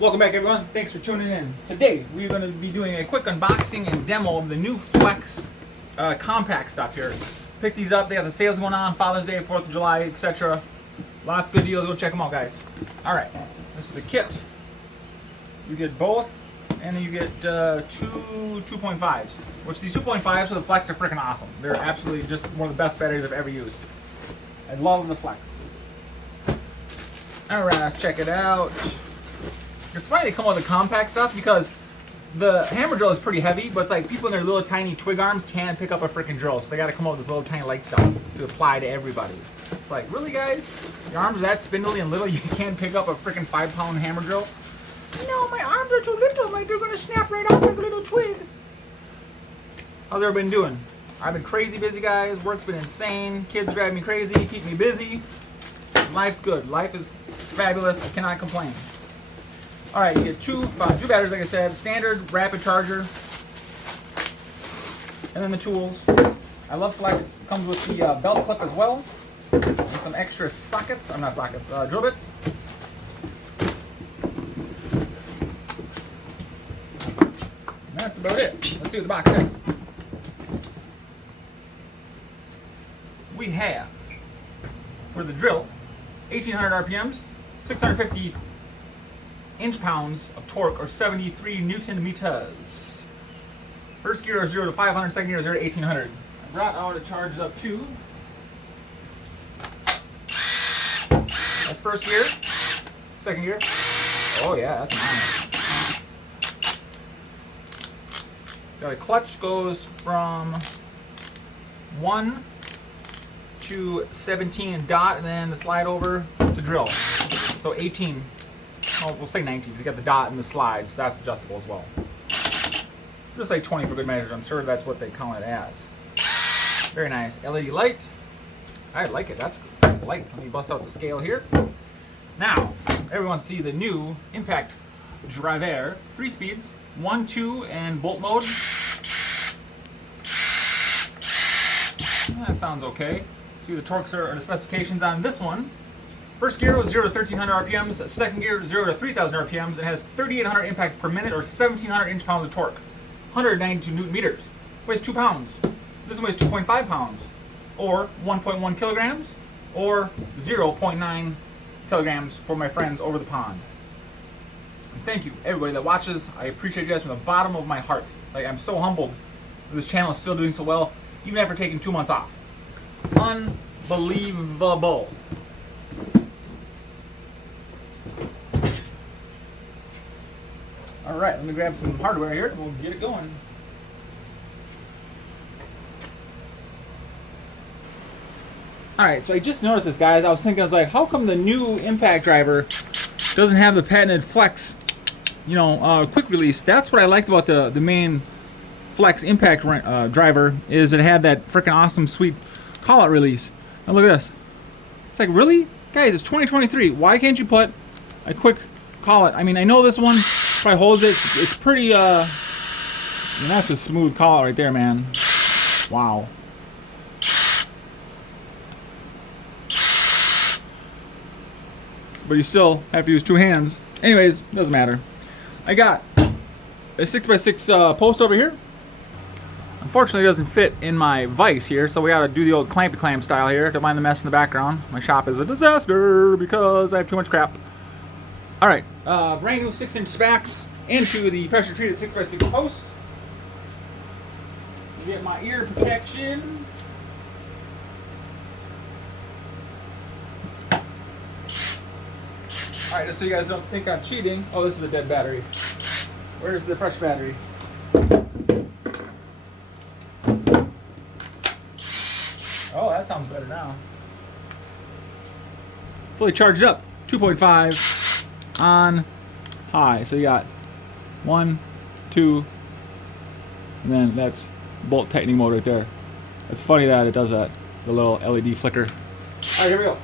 Welcome back, everyone. Thanks for tuning in. Today, we're going to be doing a quick unboxing and demo of the new Flex compact stuff here. Pick these up. They have the sales going on, Father's Day, 4th of July, etc. Lots of good deals. Go check them out, guys. All right, this is the kit. You get both, and then you get two 2.5s, which these 2.5s for the Flex are freaking awesome. They're absolutely just one of the best batteries I've ever used. I love the Flex. All right, let's check it out. It's funny they come with the compact stuff because the hammer drill is pretty heavy, but it's like people in their little tiny twig arms can't pick up a freaking drill, so they got to come up with this little tiny light stuff to apply to everybody. It's like, really, guys? Your arms are that spindly and little you can't pick up a freaking 5-pound hammer drill? No, my arms are too little. Like they're gonna snap right off like a little twig. How's everybody doing? I've been crazy busy, guys. Work's been insane. Kids drive me crazy, keep me busy. Life's good. Life is fabulous. I cannot complain. All right, you get two batteries, like I said, standard rapid charger, and then the tools. I love Flex. Comes with the belt clip as well, and some extra sockets. I'm not sockets, drill bits. And that's about it. Let's see what the box says. We have, for the drill, 1800 RPMs, 650 inch-pounds of torque, or 73 Newton meters. First gear is 0 to 500, second gear is 0 to 1800. I brought out a charged up tube. That's first gear. Second gear. Oh yeah, that's nice. Got a clutch, goes from 1 to 17 and dot, and then the slide over to drill. So 18. Oh, we'll say 19 because you got the dot and the slide, so that's adjustable as well. Just like 20 for good measure. I'm sure that's what they count it as. Very nice. LED light. I like it. That's good. Light. Let me bust out the scale here. Now, everyone see the new Impact Driver. 3 speeds, 1, 2, and bolt mode. That sounds okay. See the torques or the specifications on this one. First gear was 0 to 1300 RPMs, second gear 0 to 3000 RPMs, and has 3800 impacts per minute or 1700 inch-pounds of torque. 192 Newton meters. Weighs 2 pounds. This one weighs 2.5 pounds, or 1.1 kilograms, or 0.9 kilograms for my friends over the pond. And thank you, everybody that watches. I appreciate you guys from the bottom of my heart. Like, I'm so humbled that this channel is still doing so well, even after taking 2 months off. Unbelievable. All right, let me grab some hardware here and we'll get it going. All right, so I just noticed this, guys. I was thinking, how come the new Impact Driver doesn't have the patented Flex, quick release? That's what I liked about the main Flex Impact Driver, is it had that freaking awesome, sweet call-out release. Now look at this. It's like, really? Guys, it's 2023. Why can't you put a quick call-out? I mean, I know this one probably holds it. It's pretty, that's a smooth call-out right there, man. Wow. But you still have to use 2 hands. Anyways, doesn't matter. I got a 6x6 post over here. Unfortunately, it doesn't fit in my vise here, so we gotta do the old clampy clamp style here. Don't mind the mess in the background. My shop is a disaster because I have too much crap. All right, brand new 6-inch specs into the pressure treated 6x6 post. Get my ear protection. All right, just so you guys don't think I'm cheating. Oh, this is a dead battery. Where's the fresh battery? Oh, that sounds better now. Fully charged up. 2.5 on high. So you got 1, 2, and then that's bolt tightening mode right there. It's funny that it does that. The little LED flicker. All right, here we go.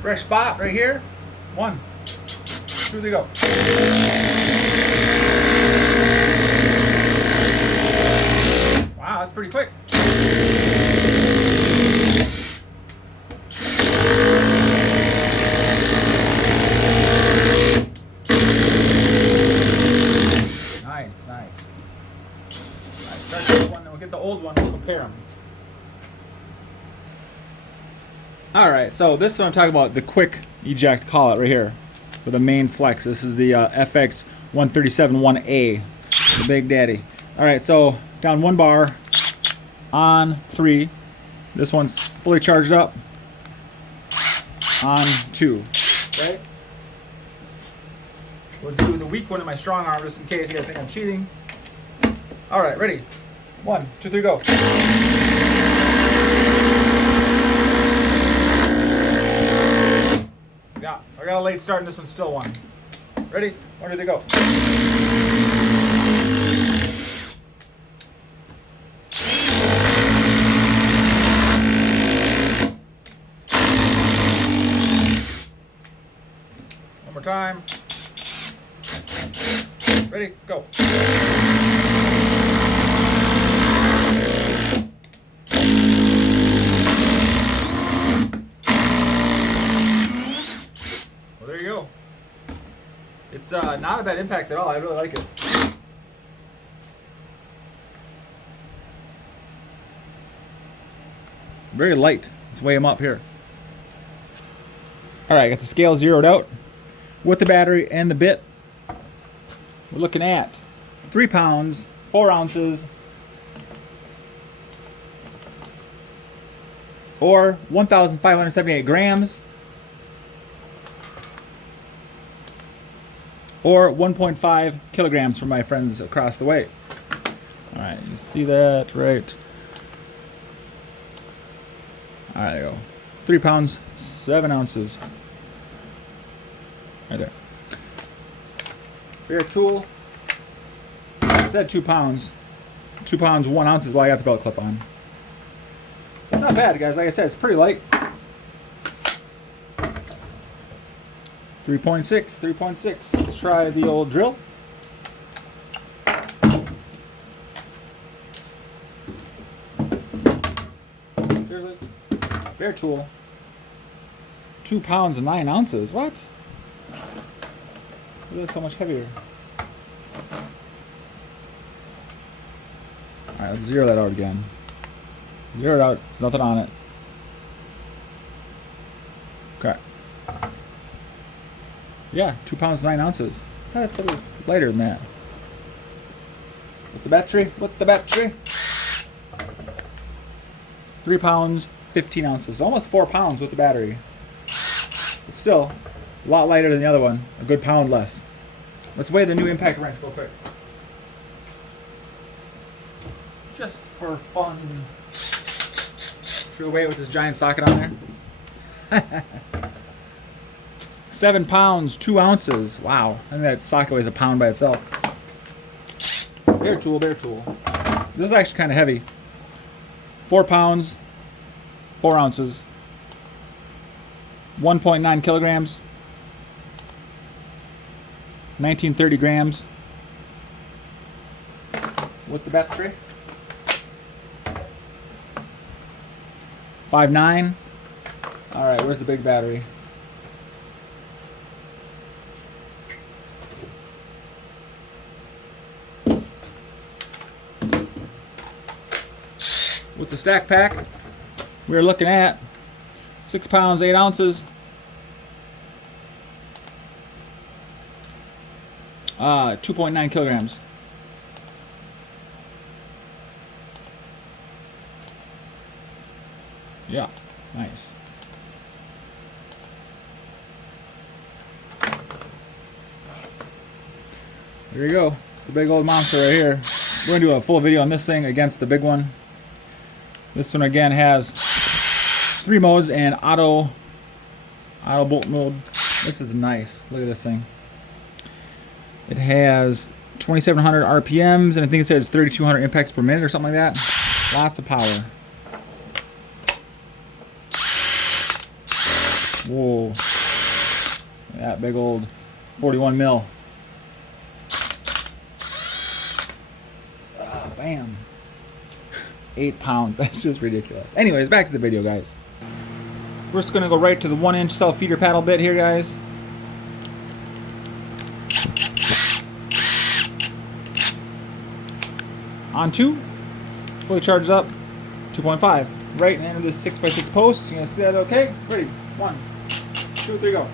Fresh spot right here. 1, 2, there you go. Wow, that's pretty quick. old one, we'll compare them. Alright, so this is what I'm talking about, the quick eject collet right here. With the main flex. This is the FX 137-1A. The Big Daddy. Alright, so down 1 bar. On 3. This one's fully charged up. On 2. Okay? We'll do the weak one in my strong arm just in case you guys think I'm cheating. Alright, ready? 1, 2, 3, go. Yeah, I got a late start and this one's still 1. Ready? 1, 2, 3, go. One more time. Ready? Go. Well, there you go. It's not a bad impact at all. I really like it. Very light. Let's weigh them up here. Alright, got the scale zeroed out with the battery and the bit. We're looking at 3 pounds, 4 ounces, or 1,578 grams, or 1.5 kilograms from my friends across the way. Alright, you see that, right? Alright, there you go. 3 pounds, 7 ounces. Right there. Bear tool. I said 2 pounds. 2 pounds, 1 ounce is what I got the belt clip on. It's not bad, guys. Like I said, it's pretty light. 3.6, 3.6. Let's try the old drill. There's a bear tool. 2 pounds and 9 ounces. What? That's so much heavier. Alright, let's zero that out again. Zero it out. There's nothing on it. Okay. Yeah, 2 pounds, 9 ounces. I thought it was lighter than that. With the battery, 3 pounds, 15 ounces. Almost 4 pounds with the battery. But still, a lot lighter than the other one. A good pound less. Let's weigh the new impact wrench real quick. Just for fun. Should we weigh it with this giant socket on there? 7 pounds, 2 ounces. Wow. I think that socket weighs a pound by itself. Bear tool, bear tool. This is actually kind of heavy. 4 pounds, 4 ounces. 1.9 kilograms. 1930 grams. With the battery. 5.9. Alright, where's the big battery? With the stack pack, we're looking at 6 pounds, 8 ounces. 2.9 kilograms. Yeah, nice. There you go. The big old monster right here. We're going to do a full video on this thing against the big one. This one again has 3 modes and auto bolt mode. This is nice. Look at this thing. It has 2,700 RPMs, and I think it says 3,200 impacts per minute or something like that. Lots of power. Whoa. That big old 41 mil. Bam. 8 pounds. That's just ridiculous. Anyways, back to the video, guys. We're just going to go right to the 1-inch self-feeder paddle bit here, guys. On 2. fully charged up. 2.5. Right into this 6x6 post. You're gonna see that okay? Ready? 1, 2, 3, go.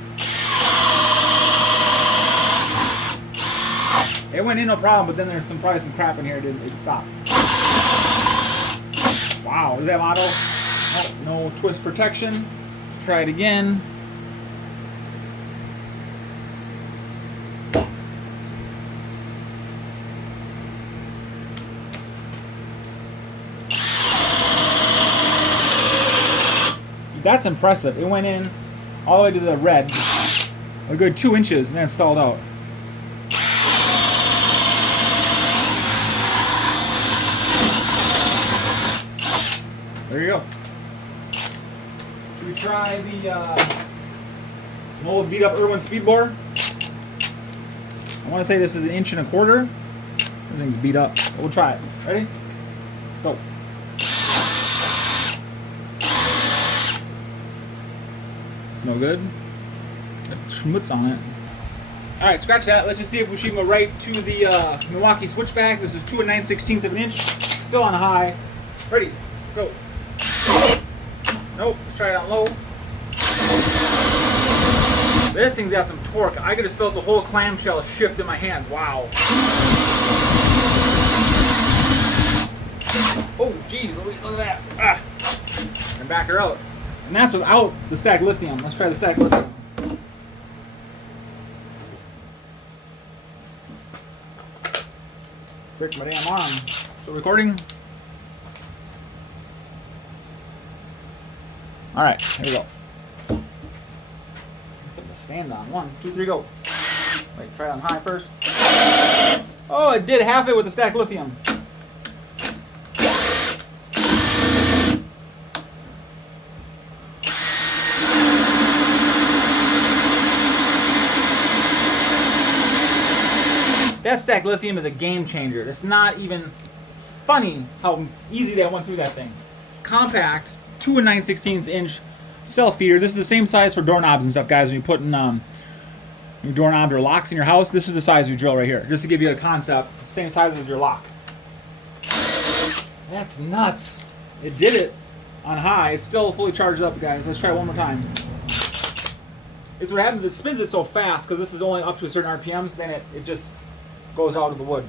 It went in no problem, but then there's probably some crap in here. It stopped. Wow, is that model? Oh, no twist protection. Let's try it again. That's impressive. It went in all the way to the red, a good 2 inches, and then stalled out. There you go. Should we try the old beat up Irwin speed bore? I want to say this is 1.25 inches. This thing's beat up. But we'll try it. Ready? Go. It's no good. Got schmutz on it. Alright, scratch that. Let's just see if we should go right to the Milwaukee switchback. This is 2 9/16 of an inch. Still on high. Ready? Go. Nope. Let's try it on low. This thing's got some torque. I could just felt the whole clamshell shift in my hands. Wow. Oh, geez. Look at that. Ah. And back her out. And that's without the stacked lithium. Let's try the stacked lithium. Break my damn arm. So recording. Alright, here we go. Something to stand on. 1, 2, 3, go. Wait, try it on high first. Oh, it did half it with the stacked lithium. That stacked lithium is a game changer. It's not even funny how easy that went through that thing. Compact, 2 9/16 inch self feeder. This is the same size for doorknobs and stuff, guys. When you put in your doorknobs or locks in your house, this is the size of your drill right here. Just to give you a concept, same size as your lock. That's nuts. It did it on high. It's still fully charged up, guys. Let's try it one more time. It's what happens. It spins it so fast because this is only up to a certain RPMs. Then it just goes out of the wood.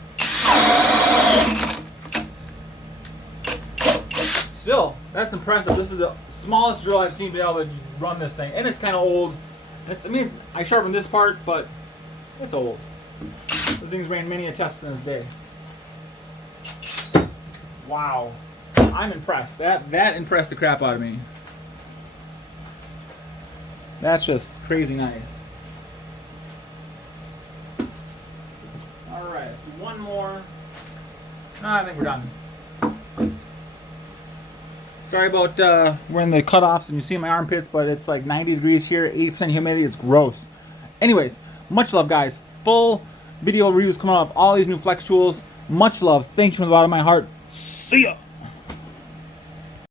Still, that's impressive. This is the smallest drill I've seen be able to run this thing, and it's kind of old. I sharpened this part, but it's old. This thing's ran many a test in its day. Wow, I'm impressed. That impressed the crap out of me. That's just crazy nice. Alright, let's do one more. No, I think we're done. Sorry about wearing the cutoffs and you see my armpits, but it's like 90 degrees here, 80% humidity. It's gross. Anyways, much love, guys. Full video reviews coming out of all these new flex tools. Much love. Thank you from the bottom of my heart. See ya.